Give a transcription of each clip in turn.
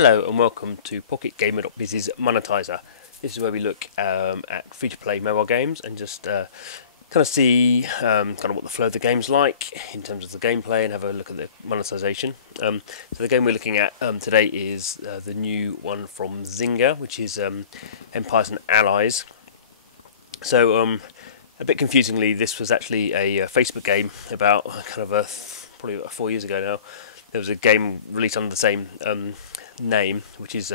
Hello and welcome to PocketGamer.biz's Monetizer. This is where we look at free-to-play mobile games and just kind of see kind of what the flow of the game's like in terms of the gameplay and have a look at the monetization. So the game we're looking at today is the new one from Zynga, which is Empires and Allies. So a bit confusingly, this was actually a Facebook game about kind of probably about 4 years ago now. There was a game released under the same name, which is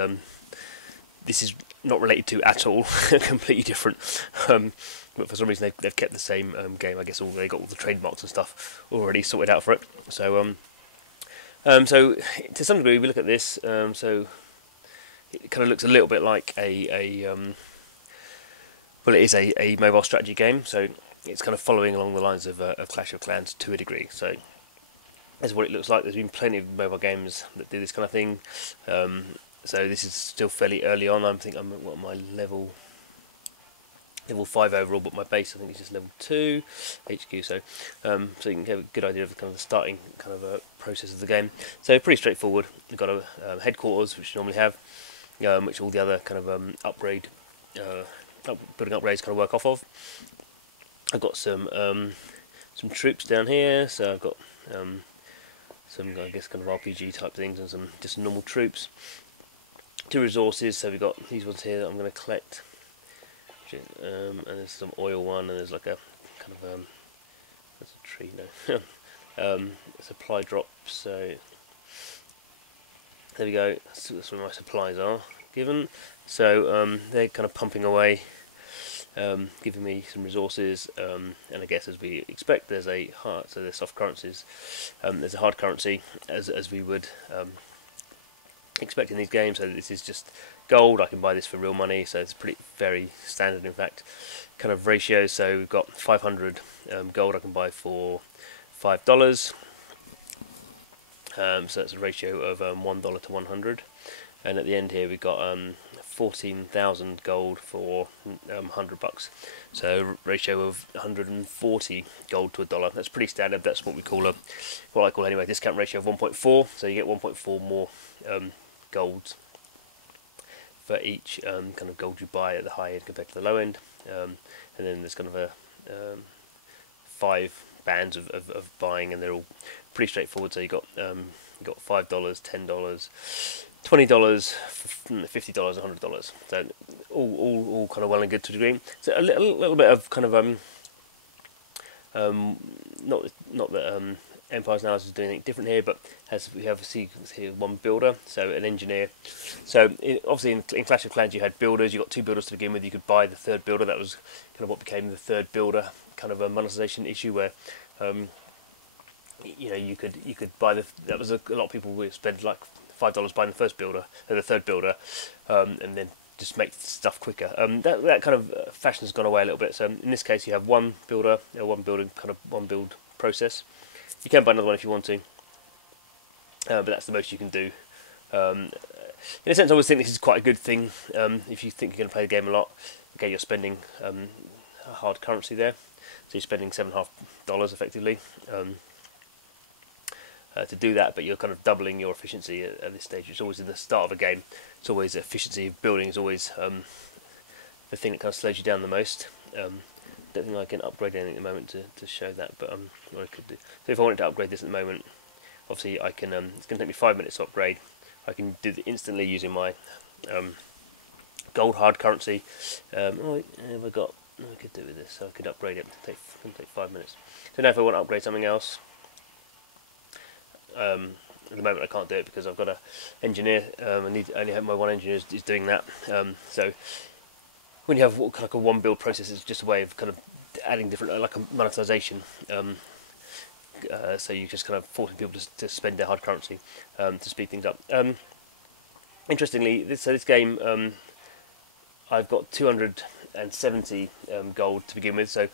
this is not related to at all, completely different. But for some reason they've kept the same game. I guess they got all the trademarks and stuff already sorted out for it. So so to some degree we look at this. So it kind of looks a little bit like well, it is a mobile strategy game. So it's kind of following along the lines of Clash of Clans to a degree. So that's what it looks like. There's been plenty of mobile games that do this kind of thing. So this is still fairly early on. I think I'm at my level 5 overall, but my base I think is just level 2 HQ. So so you can have a good idea of the kind of the starting kind of process of the game. So pretty straightforward. We've got a headquarters, which you normally have, which all the other kind of building upgrades kind of work off of. I've got some troops down here. So I've got some, I guess, kind of RPG type things and some just normal troops. 2 resources, so we've got these ones here that I'm going to collect. And there's some oil one, and there's like a kind of that's a tree, no. Supply drop. So there we go. That's where my supplies are given. So they're kind of pumping away, giving me some resources, and I guess as we expect, there's a hard, so there's soft currencies. There's a hard currency as we would expect in these games. So this is just gold. I can buy this for real money. So it's very standard, in fact, kind of ratios. So we've got 500 gold I can buy for $5. So that's a ratio of $1 to 100. And at the end here we've got 14,000 gold for $100. So ratio of 140 gold to a dollar. That's pretty standard. That's what we call what I call anyway, discount ratio of 1.4. So you get 1.4 more golds for each kind of gold you buy at the high end compared to the low end. And then there's kind of a 5 bands of buying, and they're all pretty straightforward. So you got $5, $10. $20, $50, $100. So all kind of well and good to a degree. So a little bit of kind of not that Empires and Allies is doing anything different here, but as we have a sequence here, one builder, so an engineer. So obviously in Clash of Clans you had builders. You got 2 builders to begin with. You could buy the 3rd builder. That was kind of what became the 3rd builder kind of a monetization issue, where you know, you could buy that was a lot of people would spend like $5 buying the 1st builder and the 3rd builder, and then just make stuff quicker. That kind of fashion has gone away a little bit. So in this case, you have one builder, one build process. You can buy another one if you want to, but that's the most you can do. In a sense, I always think this is quite a good thing. If you think you're going to play the game a lot, okay, you're spending a hard currency there, so you're spending $7.50 effectively. To do that, but you're kind of doubling your efficiency at this stage. It's always in the start of a game. It's always efficiency of building is always the thing that kind of slows you down the most. Don't think I can upgrade anything at the moment to show that, but what I could do. So if I wanted to upgrade this at the moment, obviously I can. It's going to take me 5 minutes to upgrade. I can do it instantly using my gold hard currency. What have I got? I could do with this, so I could upgrade it. It can take 5 minutes. So now if I want to upgrade something else. At the moment I can't do it because I've got an engineer. I only have my one engineer is doing that. So when you have kind of a one build process, it's just a way of kind of adding different, like a monetization. So you just kind of forcing people to spend their hard currency to speed things up. Interestingly, this game, I've got 270 gold to begin with. So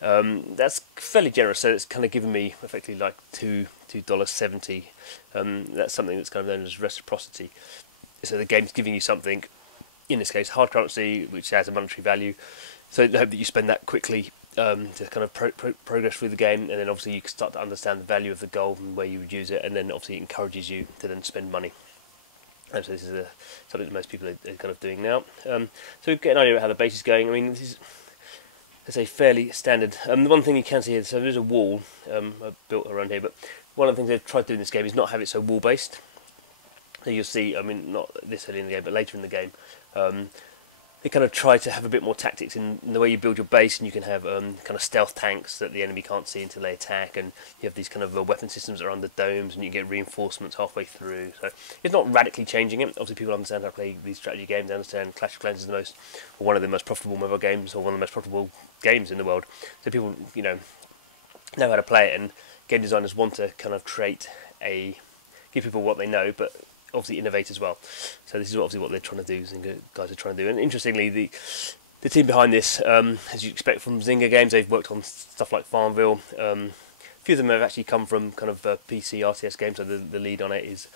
that's fairly generous. So it's kind of given me effectively like $2.70. That's something that's kind of known as reciprocity. So the game's giving you something, in this case hard currency, which has a monetary value. So I hope that you spend that quickly to kind of progress through the game, and then obviously you can start to understand the value of the gold and where you would use it, and then obviously it encourages you to then spend money. And so this is something that most people are kind of doing now. So we get an idea of how the base is going. I mean, this is, it's a fairly standard. The one thing you can see here, so there's a wall built around here, but one of the things they've tried to do in this game is not have it so wall based. So you'll see, I mean, not this early in the game, but later in the game, they kind of try to have a bit more tactics in the way you build your base, and you can have kind of stealth tanks that the enemy can't see until they attack, and you have these kind of weapon systems that are under domes, and you get reinforcements halfway through. So it's not radically changing it. Obviously, people understand how to play these strategy games. They understand Clash of Clans is one of the most profitable mobile games, or one of the most profitable games in the world. So people, know how to play it, and game designers want to kind of give people what they know, but obviously innovate as well. So this is obviously what they're trying to do. Zynga guys are trying to do, and interestingly, the team behind this, as you expect from Zynga games, they've worked on stuff like Farmville. A few of them have actually come from kind of PC RTS games. So the lead on it is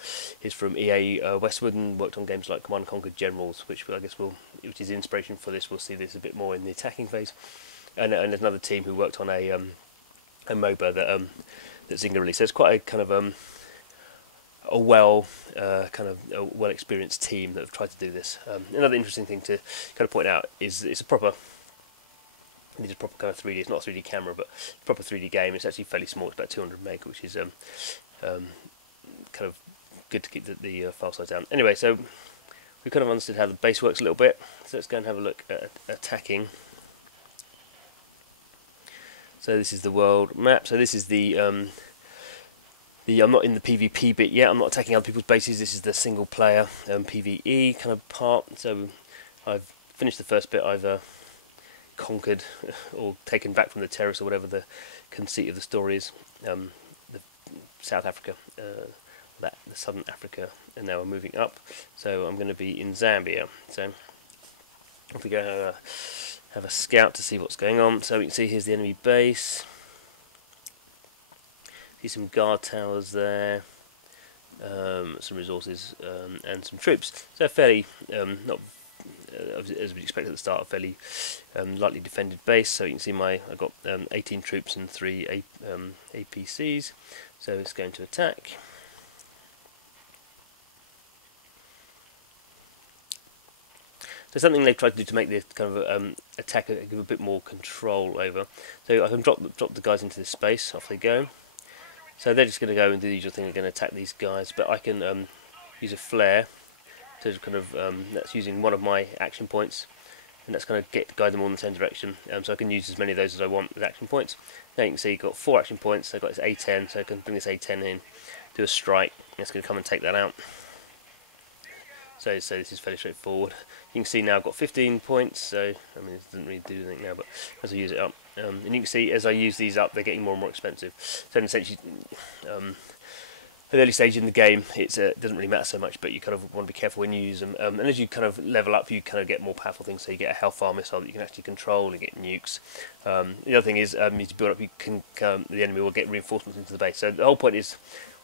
from EA Westwood, and worked on games like Command & Conquer Generals, which I guess which is the inspiration for this. We'll see this a bit more in the attacking phase. And there's another team who worked on a MOBA that Zynga released. So it's quite a kind of a well experienced team that have tried to do this. Another interesting thing to kind of point out is it's a proper kind of 3D. It's not a 3D camera, but a proper 3D game. It's actually fairly small. It's about 200 meg, which is kind of good to keep the file size down. Anyway, so we kind of understood how the base works a little bit. So let's go and have a look at attacking. So this is the world map. So this is I'm not in the PvP bit yet. I'm not attacking other people's bases. This is the single player PvE kind of part. So I've finished the first bit. I've conquered or taken back from the terrorists, or whatever the conceit of the story is. The South Africa, the Southern Africa, and now we're moving up. So I'm going to be in Zambia. So if we go have a scout to see what's going on. So we can see here's the enemy base. See some guard towers there, some resources, and some troops. So fairly, not as we'd expect at the start, a fairly lightly defended base. So you can see I've got 18 troops and 3 APCs. So it's going to attack. So something they've tried to do to make this kind of attack give a bit more control over. So I can drop the guys into this space. Off they go. So they're just going to go and do the usual thing. They're going to attack these guys, but I can use a flare to kind of that's using one of my action points, and that's going to guide them all in the same direction. So I can use as many of those as I want as action points. Now you can see I've got 4 action points. I've got this A10, so I can bring this A10 in, do a strike. And it's going to come and take that out. So this is fairly straightforward. You can see now I've got 15 points, so I mean it doesn't really do anything now, but as I use it up, and you can see as I use these up, they're getting more and more expensive. So in essentially, at the early stage in the game, it doesn't really matter so much, but you kind of want to be careful when you use them. And as you kind of level up, you kind of get more powerful things. So you get a Hellfire missile that you can actually control, and get nukes. The other thing is, as you build up, you can the enemy will get reinforcements into the base. So the whole point is,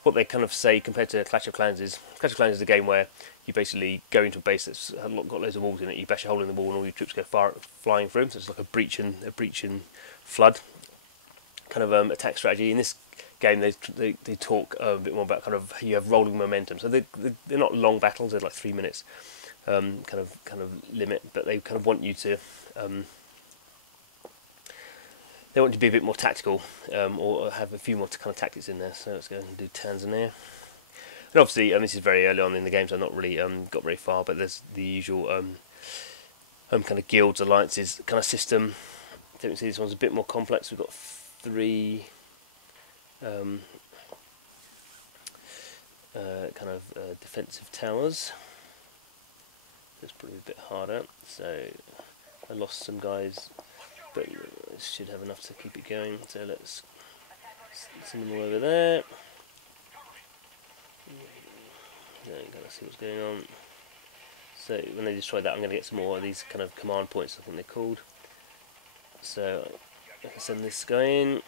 what they kind of say compared to Clash of Clans is a game where you basically go into a base that's got loads of walls in it. You bash a hole in the wall, and all your troops go flying through. So it's like a breach and flood kind of attack strategy. In this game, they talk a bit more about kind of you have rolling momentum. So they're not long battles. They're like 3 minutes kind of limit, but they kind of want you to. They want to be a bit more tactical, or have a few more kind of tactics in there. So let's go and do Tanzania. And obviously, this is very early on in the game, so I've not really got very far. But there's the usual kind of guilds, alliances kind of system. So you can see this one's a bit more complex. We've got 3 kind of defensive towers. It's probably a bit harder. So I lost some guys, but I should have enough to keep it going. So let's send them all over there. Gotta see what's going on. So when they destroy that, I'm going to get some more of these kind of command points, I think they're called. So I can send this guy in.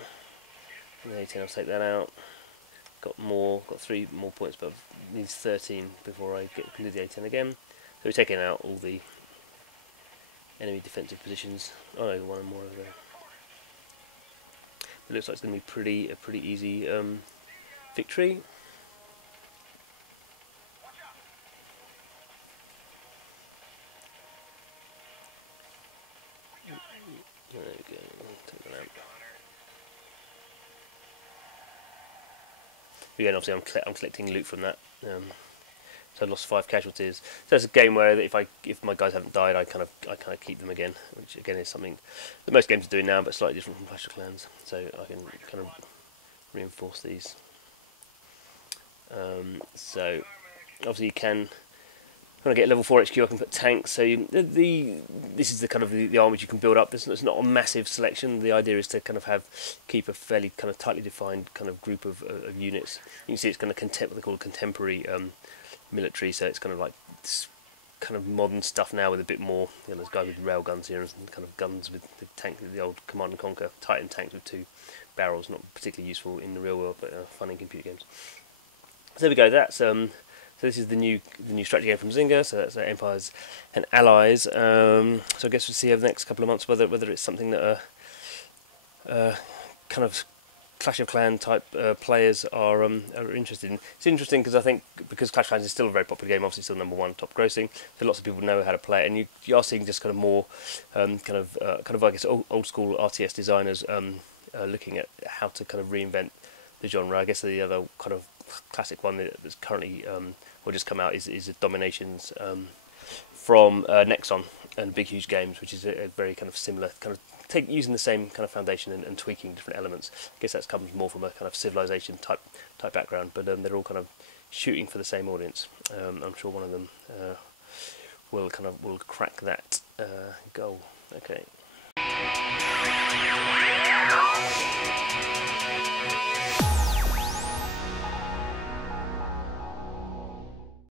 And the 18, I'll take that out. Got 3 more points, but needs 13 before I can do the 18 again. So we're taking out all the enemy defensive positions. Oh no, one more over there. It looks like it's going to be a pretty easy victory. Again, obviously I'm collecting loot from that. So I lost 5 casualties. So it's a game where if my guys haven't died, I kind of keep them again, which again is something that most games are doing now, but slightly different from Clash of Clans. So I can kind of reinforce these. So obviously you can. When I get level 4 HQ, I can put tanks. So this is the kind of the armies you can build up. It's not a massive selection. The idea is to kind of keep a fairly kind of tightly defined kind of group of units. You can see it's kind of what they call contemporary military. So it's kind of like this kind of modern stuff now with a bit more. You know, there's guys with rail guns here and kind of guns with the old Command and Conquer Titan tanks with 2 barrels. Not particularly useful in the real world, but fun in computer games. So there we go. That's So this is the new strategy game from Zynga. So that's Empires and Allies. So I guess we'll see over the next couple of months whether it's something that kind of Clash of Clans type players are interested in. It's interesting because I think because Clash of Clans is still a very popular game, obviously still #1 top grossing. So lots of people know how to play it, and you are seeing just kind of more kind of I guess old school RTS designers looking at how to kind of reinvent the genre. I guess the other kind of classic one that's currently or just come out is Dominations from Nexon and Big Huge Games, which is a very kind of similar kind of using the same kind of foundation and tweaking different elements. I guess that comes more from a kind of civilization type background, but they're all kind of shooting for the same audience. I'm sure one of them will crack that goal. Okay.